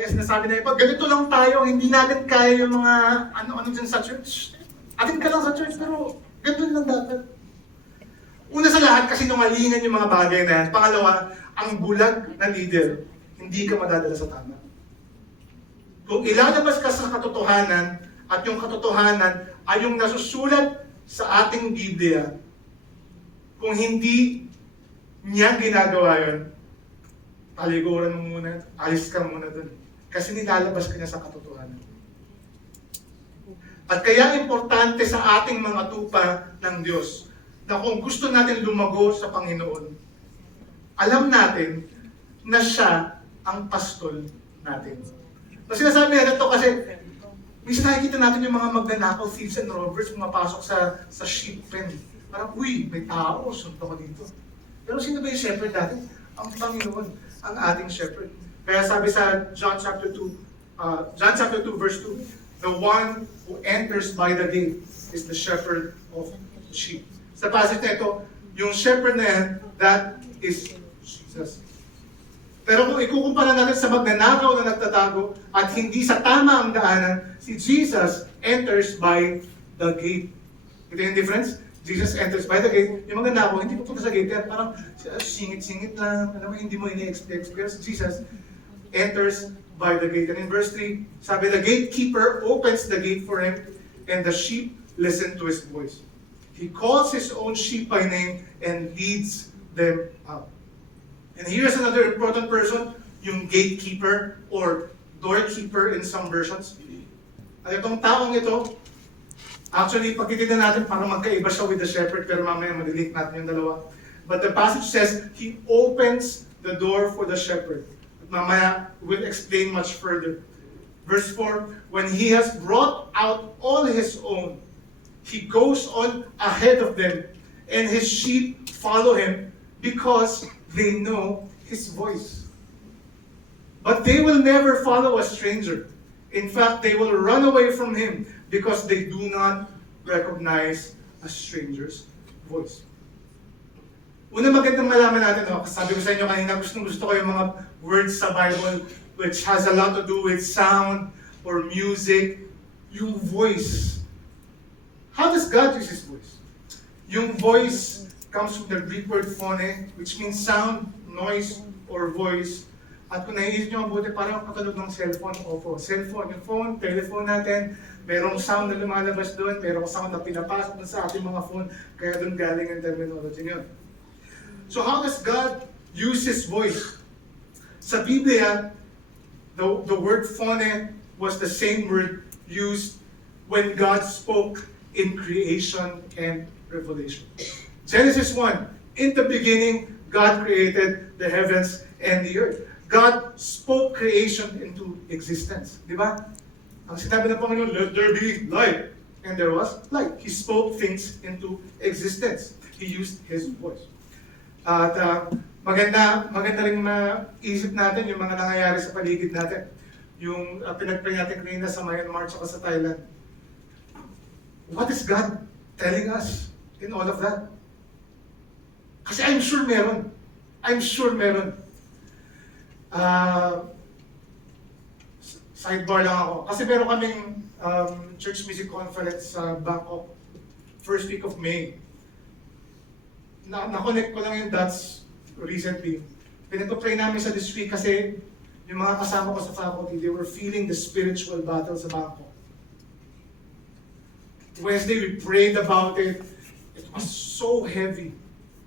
Kaya sinasabi na iba, ganito lang tayo, hindi natin kaya yung mga ano-ano dyan sa church. Atin ka lang sa church, pero ganito lang dapat. Una sa lahat, kasi nungalingan yung mga bagay na yan. Pangalawa, ang bulag na leader, hindi ka madadala sa tama. Kung ilalabas ka sa katotohanan, at yung katotohanan ay yung nasusulat sa ating Biblia, kung hindi niya ginagawa yun, talikuran mo muna, alis ka muna dun. Kasi nilalabas ka niya sa katotohanan. At kaya importante sa ating mga tupa ng Diyos, na kung gusto natin lumago sa Panginoon, alam natin na siya ang pastol natin. So sinasabi natin ito kasi, minsan nakikita natin yung mga magnanakaw, thieves and robbers, pumapasok sa sheep pen. Parang, uy, may tao, sunto ko dito. Pero sino ba yung shepherd natin? Ang Panginoon, ang ating shepherd. Kaya sabi sa John chapter 2 verse 2, the one who enters by the gate is the shepherd of the sheep. Sa passage na ito, yung shepherd na yan, that is Jesus. Pero kung ikukumpara natin sa magnanakaw na nagtatago at hindi sa tama ang daanan, si Jesus enters by the gate. Ito yung difference? Jesus enters by the gate. Yung magnanakaw, hindi pupunta sa gate. Parang singit-singit lang. Alam mo, hindi mo ini-experience. Jesus enters by the gate. And in verse 3, sabi, the gatekeeper opens the gate for him, and the sheep listen to his voice. He calls his own sheep by name and leads them out. And here's another important person, yung gatekeeper or doorkeeper in some versions. At itong taong ito, actually, pagtitignan natin, parang magkaiba siya with the shepherd, pero mamaya malilink natin yung dalawa. But the passage says, he opens the door for the shepherd. At mamaya, we'll explain much further. Verse 4, when he has brought out all his own, he goes on ahead of them, and his sheep follow him because they know his voice. But they will never follow a stranger. In fact, they will run away from him because they do not recognize a stranger's voice. Una magandang malaman natin, sabi ko sa inyo kanina, gusto ko yung mga words sa Bible which has a lot to do with sound or music, yung voice. How does God use His voice? Yung voice comes from the Greek word phone, which means sound, noise, or voice. At kung naiisip nyo mabuti, parang katulog ng cellphone. Opo, cellphone, yung phone, telephone natin, merong sound na lumalabas doon, merong sound na pinapasok doon sa ating mga phone, kaya doon galing ang terminology nyo. So how does God use His voice? Sa Biblia, the word phone was the same word used when God spoke in creation and revelation. Genesis 1, in the beginning, God created the heavens and the earth. God spoke creation into existence. Di ba? Ang sinabi ng Panginoon, let there be light. And there was light. He spoke things into existence. He used His voice. At maganda rin maisip natin yung mga nangyayari sa paligid natin. Yung pinag-pray natin kanina sa Myanmar at sa Thailand. What is God telling us in all of that? Kasi I'm sure meron. Sidebar lang ako. Kasi meron kaming church music conference sa Bangkok, first week of May. Na-connect ko lang yung dots recently. Pinag-pray namin sa this week kasi yung mga kasama ko sa faculty, they were feeling the spiritual battle sa Bangkok. Wednesday, we prayed about it. It was so heavy.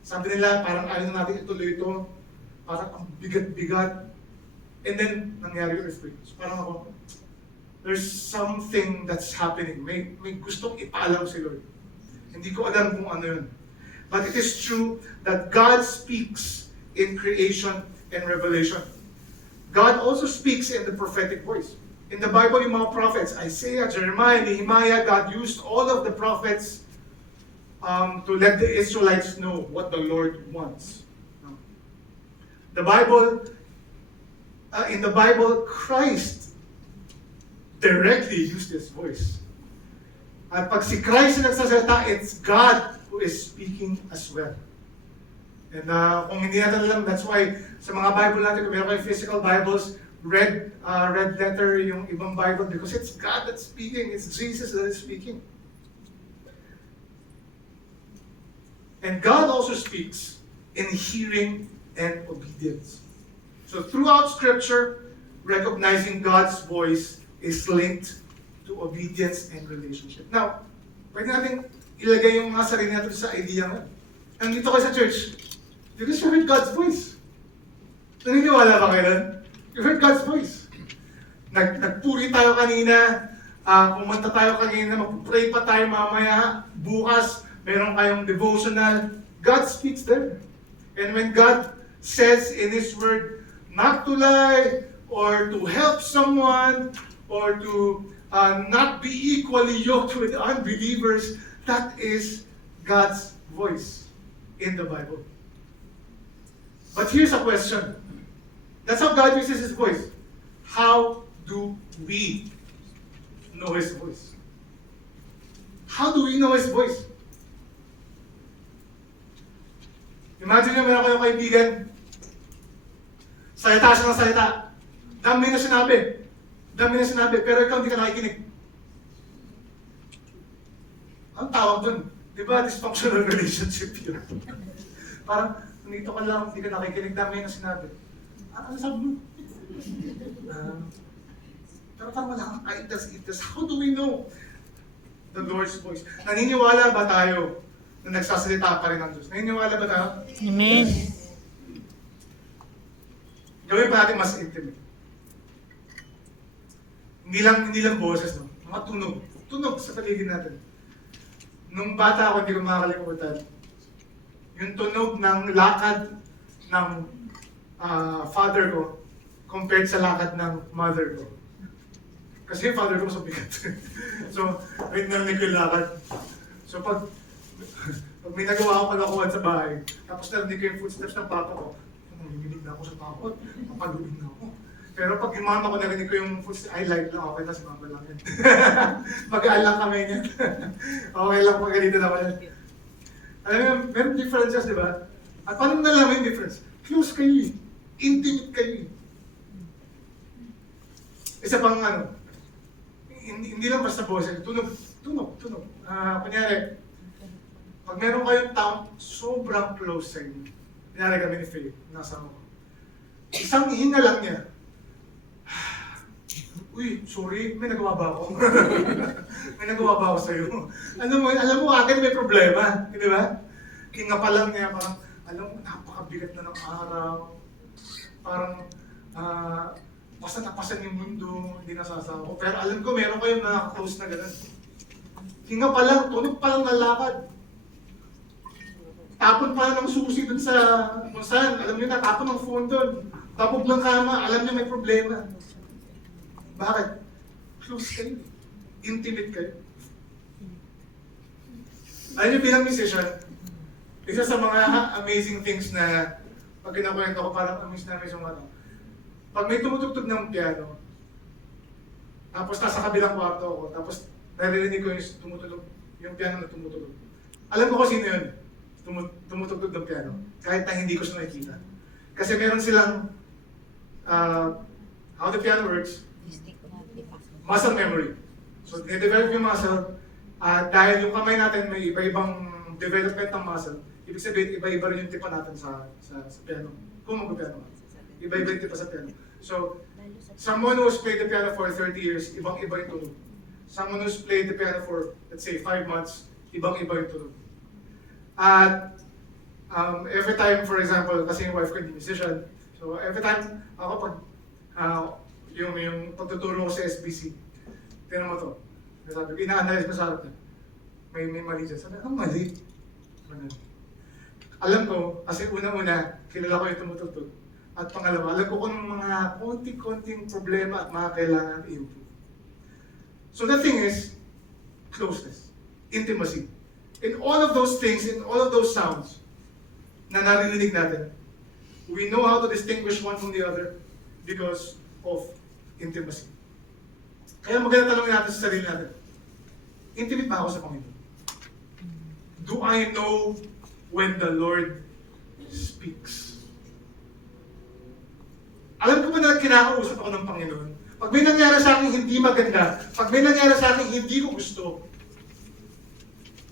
Sabi nila, parang ayaw na natin ituloy ito. Parang ang bigat-bigat. And then, nangyari yung earthquake. So parang ako, there's something that's happening. May gustong ipaalam si Lord. Hindi ko alam kung ano yun. But it is true that God speaks in creation and revelation. God also speaks in the prophetic voice. In the Bible, yung mga prophets, Isaiah, Jeremiah, Nehemiah, God used all of the prophets to let the Israelites know what the Lord wants. The Bible, in the Bible, Christ directly used His voice. At pag si Christ ang nagsasalita, it's God who is speaking as well. And kung hindi natin alam, that's why sa mga Bible natin, kung meron kayong physical Bibles, red letter yung ibang Bible because it's God that's speaking. It's Jesus that is speaking. And God also speaks in hearing and obedience. So throughout Scripture, recognizing God's voice is linked to obedience and relationship. Now, pwede natin ilagay yung mga sarili natin sa idea nga. Nandito kayo sa church, you just heard God's voice. Naniniwala ba kayo doon? You heard God's voice. Nagpuri tayo kanina, pumunta tayo kanina, mag-pray pa tayo mamaya, bukas, meron kayong devotional. God speaks there. And when God says in His Word, not to lie, or to help someone, or to not be equally yoked with unbelievers, that is God's voice in the Bible. But here's a question. That's how God uses His voice. How do we know His voice? How do we know His voice? Imagine nyo, meron kayong kaibigan, salita siya ng salita. Dami na sinabi, pero ikaw hindi ka nakikinig. Ang tawag dun, di ba, dysfunctional relationship yun. Parang, nandito ka lang, hindi ka nakikinig, dami na sinabi. Ano sabi mo? Pero parang wala kang kaitas-itas. How do we know the Lord's voice? Naniniwala ba tayo na nagsasalita pa rin ang Diyos? Naniniwala ba tayo? Amen. Gawin pa natin mas intimate. Hindi lang boses, no? Mga tunog. Tunog sa paligid natin. Nung bata ako, hindi ko makakalimutan. Yung tunog ng lakad ng father ko compared sa lakad ng mother ko. Kasi yung father ko mas mabigat. So, narinig ko yung lakad. So, pag may nagawa ako kalakuan sa bahay, tapos narinig ko yung footsteps ng papa ko, nanginginig na ako sa takot, mapaluin na ako. Pero pag yung mama ko narinig ko yung footsteps, I like lang, okay na si mama lang yan. Mag-aal lang kami niyan. Okay lang, ganito naman yan. Alam mo, meron differences, di ba? At paano nalaman yung difference? Close kayo eh. Intimate kayo eh. Isa pang hindi lang basta boses, tunog. Kunyari, pag meron kayong taong sobrang close sa inyo, kunyari kami ni Faye, nasa ako. Isang hinga lang niya, uy, sorry, may nagawa ba ako? May nagawa ba ako sa'yo? Alam mo, agad may problema, di ba? Hinga pa lang niya, parang, alam mo, napakabigat na ng araw. Parang, pasan yung mundo, hindi nasasawa ko. Pero alam ko, meron kayong mga close na gano'n. Hinga pa lang, tunog pa lang nalakad. Tapon pa ng susi dun sa, kung saan, alam niyo na, tapon ng phone dun. Tapog ng kama, alam niyo may problema. Bakit? Close kayo. Intimate kayo. Alam niyo, bilang musician, isa sa mga amazing things na pag kinakwento ko, parang amaze na yung ano. Pag may tumutugtog ng piano, tapos nasa kabilang kwarto ako, tapos naririnig ko yung piano na tumutugtog. Alam ko kung sino yun, tumutugtog ng piano, kahit na hindi ko siya nakikita. Kasi meron silang, how the piano works, muscle memory. So, develop yung muscle, dahil yung kamay natin may iba-ibang development ng muscle, ibig sabihin, iba-iba rin yung tipa natin sa piano. Kung mag-piano. Iba-iba yung tipa sa piano. So, someone who's played the piano for 30 years, ibang-iba yung tunog. Someone who's played the piano for, let's say, 5 months, ibang-iba yung tunog. At every time, for example, kasi yung wife ko hindi musician, so every time ako pag yung pagtuturo ko sa SBC, tingnan mo to. Sabi ko, ina-analyze ko sa harap niya. May mali dyan. Sabi, anong mali? Alam ko, kasi una-una, kilala ko yung tumutugtog. At pangalawa, alam ko kung mga konting-konting problema at mga kailangan i-improve. So the thing is, closeness, intimacy. In all of those things, in all of those sounds na naririnig natin, we know how to distinguish one from the other because of intimacy. Kaya maganda tanongin natin sa sarili natin, intimate ba ako sa Panginoon? Do I know when the Lord speaks? Alam ko ba na kinakausap ako ng Panginoon? Pag may nangyari sa akin hindi maganda, pag may nangyari sa akin hindi ko gusto,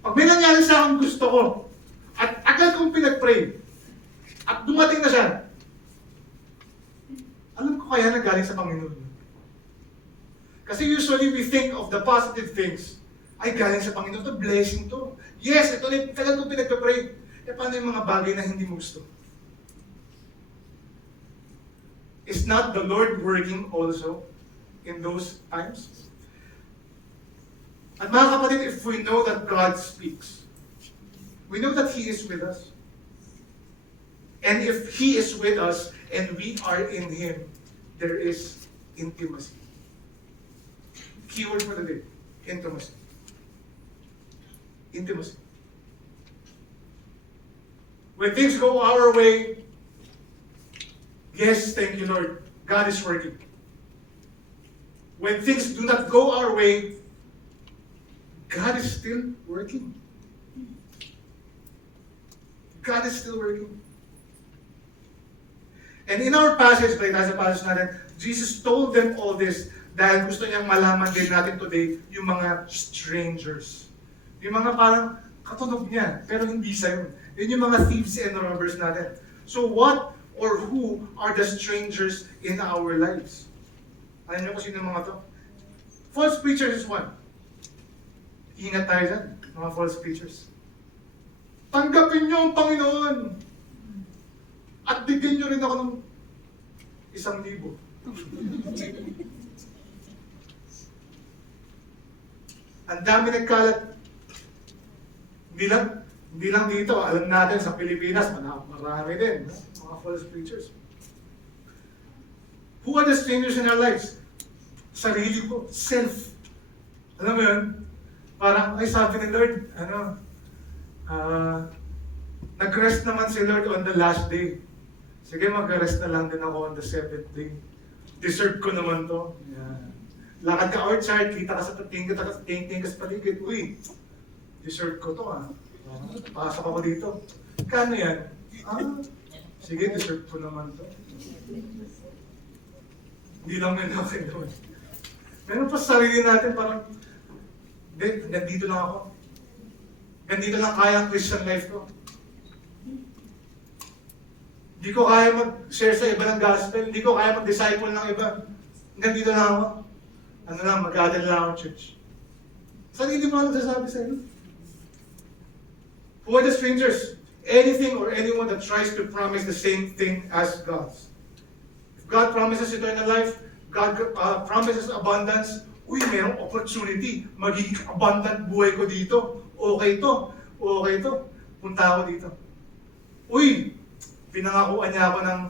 pag may nangyari sa akin gusto ko, at agad kong pinag-pray, at dumating na siya, alam ko kaya na galing sa Panginoon. Kasi usually we think of the positive things, ay galing sa Panginoon, ito blessing to. Yes, ito na agad kong pinag-pray. Paano yung mga bagay na hindi mo gusto? Is not the Lord working also in those times? At mga kapatid, if we know that God speaks, we know that He is with us. And if He is with us and we are in Him, there is intimacy. Keyword for the day, intimacy. Intimacy. When things go our way, yes, thank you, Lord. God is working. When things do not go our way, God is still working. God is still working. And in our passage, sa passage natin, Jesus told them all this dahil gusto niyang malaman din natin today yung mga strangers. Yung mga parang katunog niya, pero hindi sa'yo. Yun yung mga thieves and robbers natin. So what or who are the strangers in our lives? Alam niyo kung sino mga to? False preachers is one. Ingat tayo dyan, mga false preachers. Tanggapin niyo ang Panginoon. At bigyan niyo rin ako ng 1,000. Ang dami nagkalat. Hindi lang dito, alam natin sa Pilipinas, marami din, mga false preachers. Who are the strangers in our lives? Sarili ko, self. Alam mo yun? Parang, ay sabi ni Lord, nag-rest naman si Lord on the last day. Sige, mag-rest na lang din ako on the 7th day. Deserve ko naman to. Yeah. Lakad ka outside, kita ka sa tingin ka sa paligid. Uy, deserve ko to pasok ako dito. Kano yan? Sige, deserve ko naman to. Hindi lang may natin doon. Meron pa sa sarili natin parang, ganito lang ako. Ganito lang kaya ang Christian life ko. Hindi ko kaya mag-share sa iba ng gospel. Hindi ko kaya mag-disciple ng iba. Ganito lang ako. Mag-attend lang ako church. Sarili mo lang sasabi sa iyo. Who are the strangers? Anything or anyone that tries to promise the same thing as God's. If God promises eternal life, God promises abundance, uy, mayroong opportunity. Magiging abundant buhay ko dito. Okay to. Punta ako dito. Uy, pinangakuan niya ako ng